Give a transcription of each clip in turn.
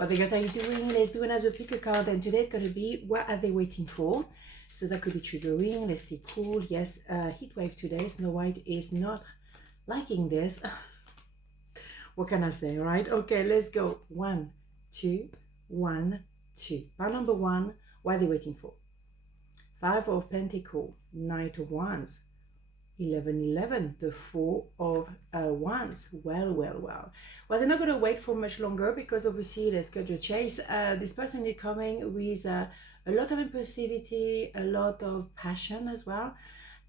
What the guys are you doing? Let's do another pick a card, and today's going to be what are they waiting for? So that could be triggering. Let's stay cool. Yes, heat wave today. Snow White is not liking this. What can I say, right? Okay, let's go. 1, 2, 1, 2. Pile number 1, what are they waiting for? 5 of Pentacles, Knight of Wands, 11, 11, the 4 of Wands. Well. Well, they're not going to wait for much longer because obviously let's cut the chase. This person is coming with a lot of impulsivity, a lot of passion as well.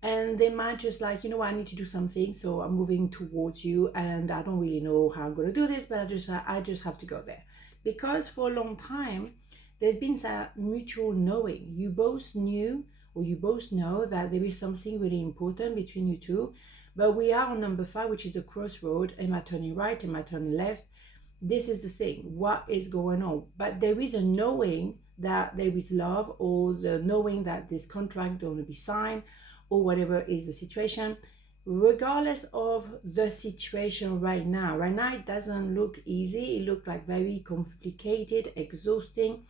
And they might just like, you know what, I need to do something, so I'm moving towards you, and I don't really know how I'm going to do this, but I just have to go there. Because for a long time, there's been that mutual knowing. You both knew, or you both know that there is something really important between you two. But we are on number 5, which is the crossroad. Am I turning right? Am I turning left? This is the thing. What is going on? But there is a knowing that there is love, or the knowing that this contract going to be signed, or whatever is the situation, regardless of the situation right now. Right now, it doesn't look easy. It looks like very complicated, exhausting,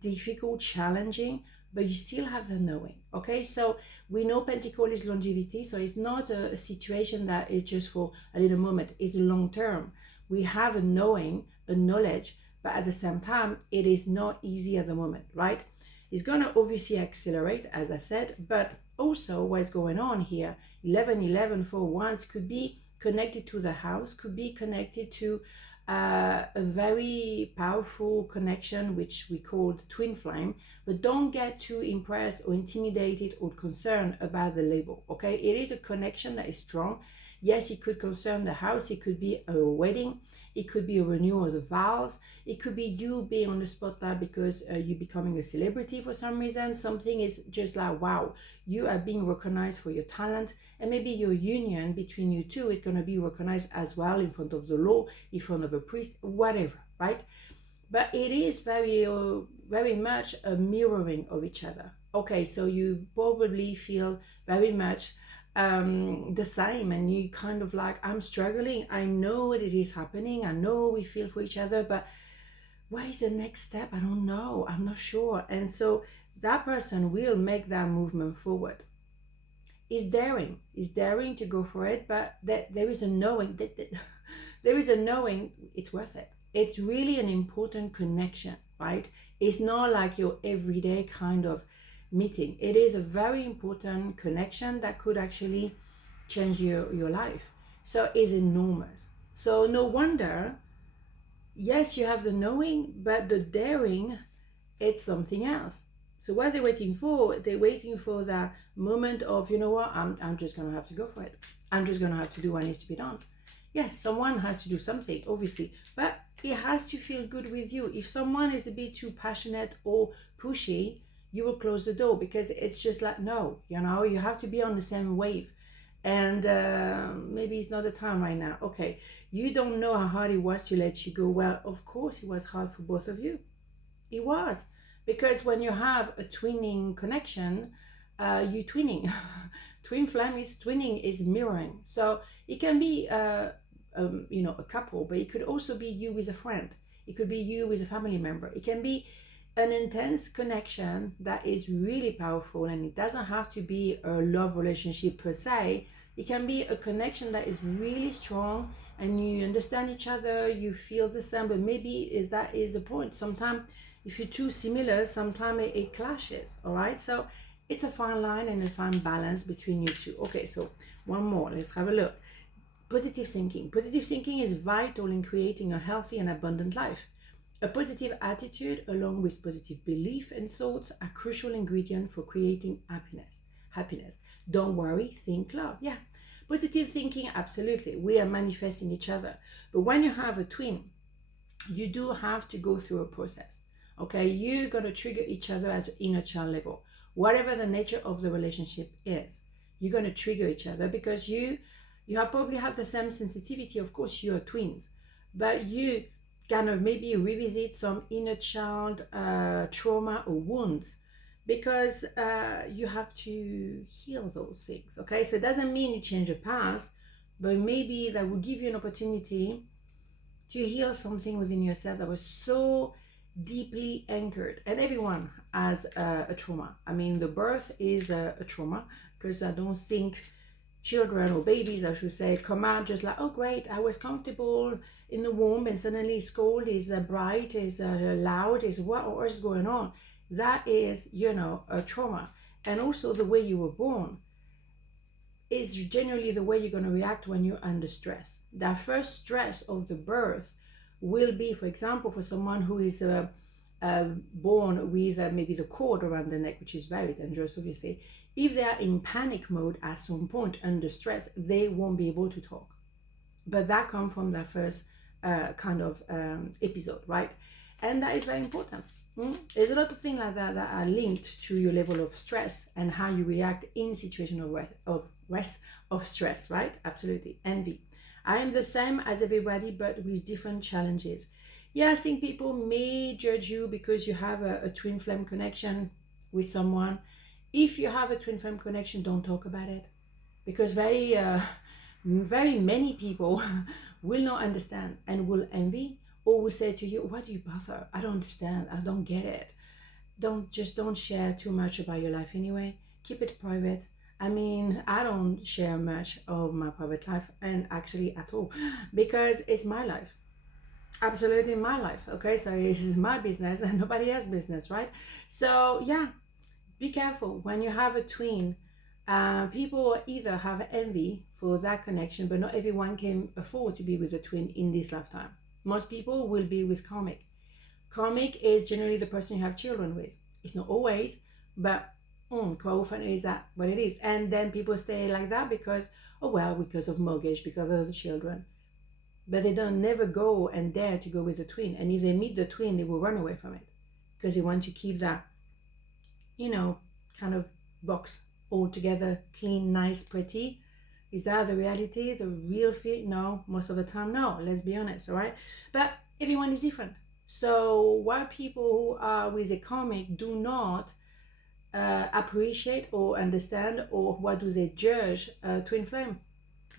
difficult, challenging, but you still have the knowing, okay? So we know Pentacle is longevity, so it's not a situation that is just for a little moment. It's long term. We have a knowing, a knowledge, but at the same time, it is not easy at the moment, right? It's going to obviously accelerate, as I said, but also what's going on here, 11, 11 for once could be connected to the house, could be connected to a very powerful connection, which we call twin flame. But don't get too impressed or intimidated or concerned about the label, okay? It is a connection that is strong. Yes, it could concern the house. It could be a wedding. It could be a renewal of the vows. It could be you being on the spotlight because you're becoming a celebrity for some reason. Something is just like, wow, you are being recognized for your talent. And maybe your union between you two is going to be recognized as well in front of the law, in front of a priest, whatever, right? But it is very much a mirroring of each other. Okay, so you probably feel very much the same, and you kind of like, I'm struggling, I know it is happening, I know we feel for each other, but what is the next step? I don't know, I'm not sure. And so that person will make that movement forward. Is daring to go for it, but there is a knowing that there is a knowing it's worth it. It's really an important connection, right? It's not like your everyday kind of meeting. It is a very important connection that could actually change your life. So it's enormous. So no wonder, yes, you have the knowing, but the daring, it's something else. So what they're waiting for, they're waiting for that moment of, you know what, I'm just going to have to go for it. I'm just going to have to do what needs to be done. Yes, someone has to do something, obviously, but it has to feel good with you. If someone is a bit too passionate or pushy, you will close the door because it's just like, no, you know, you have to be on the same wave. And maybe it's not the time right now. Okay, you don't know how hard it was to let you go. Well, of course it was hard for both of you. It was. Because when you have a twinning connection, you twinning. Twin flame is twinning, is mirroring. So it can be, you know, a couple, but it could also be you with a friend. It could be you with a family member. It can be an intense connection that is really powerful, and it doesn't have to be a love relationship per se. It can be a connection that is really strong, and you understand each other, you feel the same, but maybe that is the point. Sometimes if you're too similar, sometimes it clashes, all right? So it's a fine line and a fine balance between you two. Okay, so one more, let's have a look. Positive thinking. Positive thinking is vital in creating a healthy and abundant life. A positive attitude along with positive belief and thoughts are crucial ingredients for creating happiness. Don't worry, think love. Yeah, positive thinking, absolutely. We are manifesting each other. But when you have a twin, you do have to go through a process. Okay, you're going to trigger each other at the inner child level. Whatever the nature of the relationship is, you're going to trigger each other because you probably have the same sensitivity. Of course, you are twins, but you kind of maybe revisit some inner child trauma or wounds because you have to heal those things. Okay, so it doesn't mean you change the past, but maybe that will give you an opportunity to heal something within yourself that was so deeply anchored. And everyone has a trauma. I mean, the birth is a trauma, because I don't think children, or babies I should say, come out just like, oh great, I was comfortable in the womb and suddenly it's cold, is bright, is loud, is what is going on. That is, you know, a trauma. And also the way you were born is generally the way you're going to react when you're under stress. That first stress of the birth will be, for example, for someone who is born with maybe the cord around the neck, which is very dangerous, obviously. If they are in panic mode at some point under stress, they won't be able to talk. But that comes from that first kind of episode, right? And that is very important. There's a lot of things like that that are linked to your level of stress and how you react in situation of stress, right? Absolutely. Envy. I am the same as everybody, but with different challenges. Yeah, I think people may judge you because you have a twin flame connection with someone. If you have a twin flame connection, don't talk about it, because very many people will not understand and will envy, or will say to you, "What do you bother? I don't understand. I don't get it. Don't share too much about your life anyway. Keep it private." I mean, I don't share much of my private life, and actually at all, because it's my life. Absolutely my life. Okay, so this is my business and nobody else's business, right? So yeah, be careful when you have a twin. People either have envy for that connection, but not everyone can afford to be with a twin in this lifetime. Most people will be with karmic. Karmic is generally the person you have children with. It's not always, but quite often is that what it is. And then people stay like that because, oh well, because of mortgage, because of the children. But they don't never go and dare to go with the twin. And if they meet the twin, they will run away from it because they want to keep that, you know, kind of box all together, clean, nice, pretty. Is that the reality, the real feel? No, most of the time, no. Let's be honest, all right? But everyone is different. So why people who are with a karmic do not appreciate or understand, or what do they judge twin flame?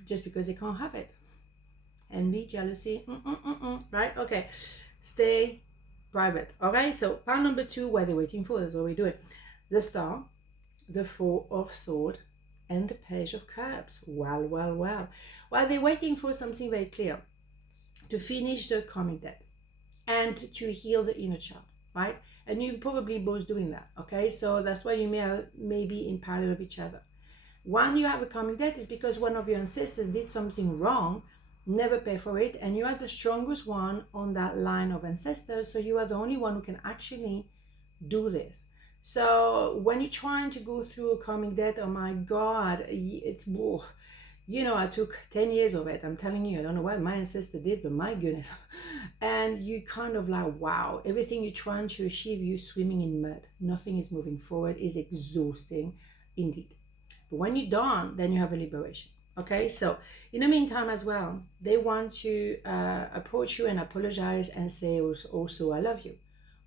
Just because they can't have it. Envy, jealousy, right? Okay, stay private. Okay, so part number 2, what they're waiting for, that's what we're doing. The Star, the Four of Swords, and the Page of Cups. Well. Well, they're waiting for something very clear, to finish the karmic debt and to heal the inner child, right? And you're probably both doing that, okay? So that's why you may be in parallel of each other. When you have a karmic debt, is because one of your ancestors did something wrong, never pay for it, and you are the strongest one on that line of ancestors, so you are the only one who can actually do this. So when you're trying to go through a karmic debt, oh my God, it's, you know, I took 10 years of it. I'm telling you, I don't know what my ancestor did, but my goodness. And you kind of like, wow, everything you're trying to achieve, you're swimming in mud. Nothing is moving forward. It's exhausting indeed. But when you're done, then you have a liberation. Okay, so in the meantime as well, they want to approach you and apologize and say also, I love you,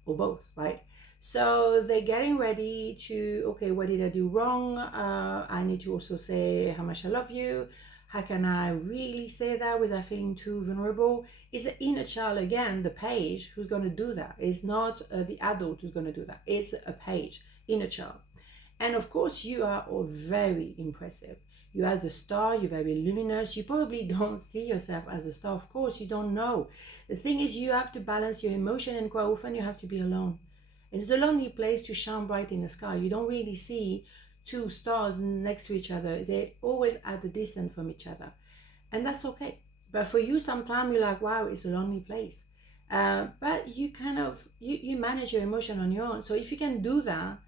or both, right? So they're getting ready to, okay, what did I do wrong? I need to also say how much I love you. How can I really say that without feeling too vulnerable? It's the inner child, again, the page, who's going to do that. It's not the adult who's going to do that. It's a page, inner child. And of course, you are all very impressive. You as a star, you're very luminous. You probably don't see yourself as a star. Of course, you don't know. The thing is, you have to balance your emotion, and quite often you have to be alone. It's a lonely place to shine bright in the sky. You don't really see two stars next to each other. They're always at a distance from each other. And that's okay. But for you, sometimes you're like, wow, it's a lonely place. But you kind of, you manage your emotion on your own. So if you can do that,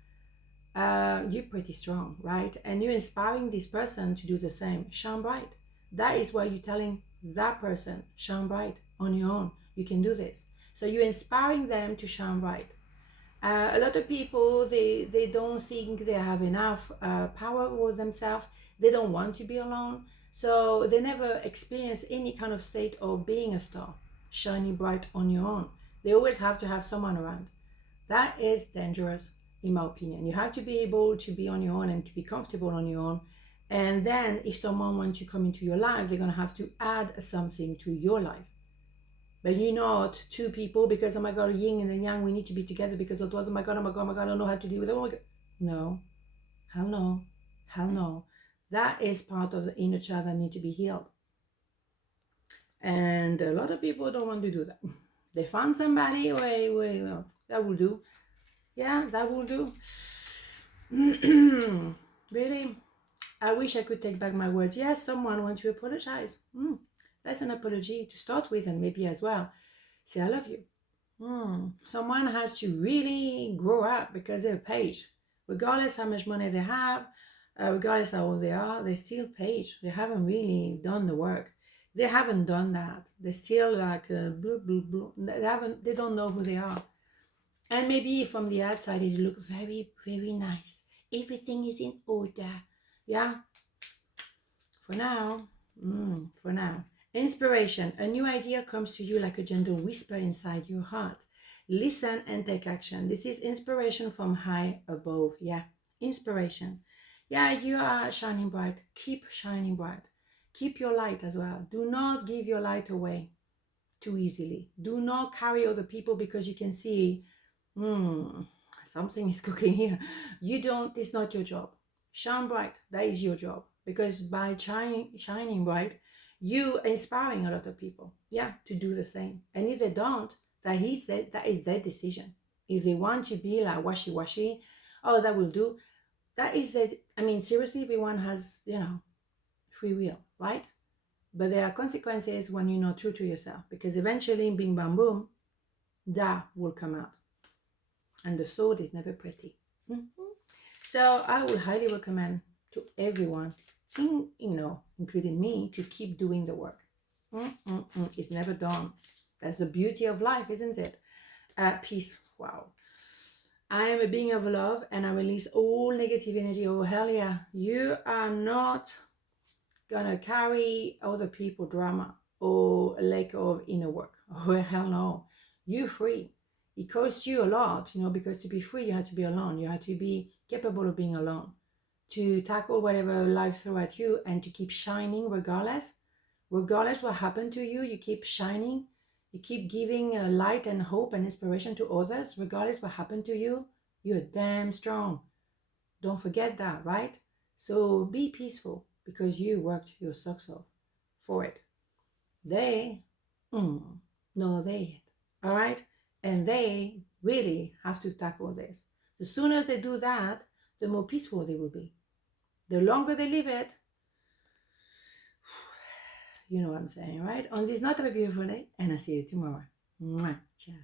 you're pretty strong, right? And you're inspiring this person to do the same. Shine bright. That is why you're telling that person, shine bright on your own. You can do this. So you're inspiring them to shine bright. A lot of people, they don't think they have enough power over themselves. They don't want to be alone. So they never experience any kind of state of being a star, shining bright on your own. They always have to have someone around. That is dangerous, in my opinion. You have to be able to be on your own and to be comfortable on your own. And then if someone wants to come into your life, they're going to have to add something to your life. But you're not two people because, oh my God, yin and the yang, we need to be together because otherwise, oh my God, oh my God, oh my God, I don't know how to deal with it. Oh my God. No, hell no, hell no. That is part of the inner child that need to be healed. And a lot of people don't want to do that. They found somebody, well, that will do. Yeah, that will do. Really, I wish I could take back my words. Yes, someone wants to apologize. That's an apology to start with, and maybe as well say I love you. Someone has to really grow up because they're a page. Regardless how much money they have, regardless how old they are, they're still page. They haven't really done the work. They haven't done that. They're still like blah, blah, blah. They don't know who they are. And maybe from the outside it look very, very nice. Everything is in order. Yeah. For now. Inspiration. A new idea comes to you like a gentle whisper inside your heart. Listen and take action. This is inspiration from high above. Yeah. Inspiration. Yeah, you are shining bright. Keep shining bright. Keep your light as well. Do not give your light away too easily. Do not carry other people because you can see something is cooking here. It's not your job. Shine bright. That is your job. Because by shining bright, you inspiring a lot of people, to do the same. And if they don't, that is their decision. If they want to be like washy, oh, that will do. That is it. I mean, seriously, everyone has, free will, right? But there are consequences when you're not true to yourself, because eventually, bing, bam, boom, that will come out. And the sword is never pretty. So I would highly recommend to everyone, including me, to keep doing the work. It's never done. That's the beauty of life, isn't it? Peace. Wow. I am a being of love and I release all negative energy. Oh, hell yeah. You are not gonna carry other people drama or lack of inner work. Oh, hell no. You're free. It costs you a lot, because to be free, you have to be alone. You have to be capable of being alone, to tackle whatever life throws at you and to keep shining regardless what happened to you. You keep shining. You keep giving light and hope and inspiration to others, regardless what happened to you. You're damn strong. Don't forget that, right? So be peaceful because you worked your socks off for it. They, no, they, all right? And they really have to tackle this. The sooner they do that, the more peaceful they will be. The longer they live it, you know what I'm saying, right? On this note, have a beautiful day, and I'll see you tomorrow. Mwah. Ciao.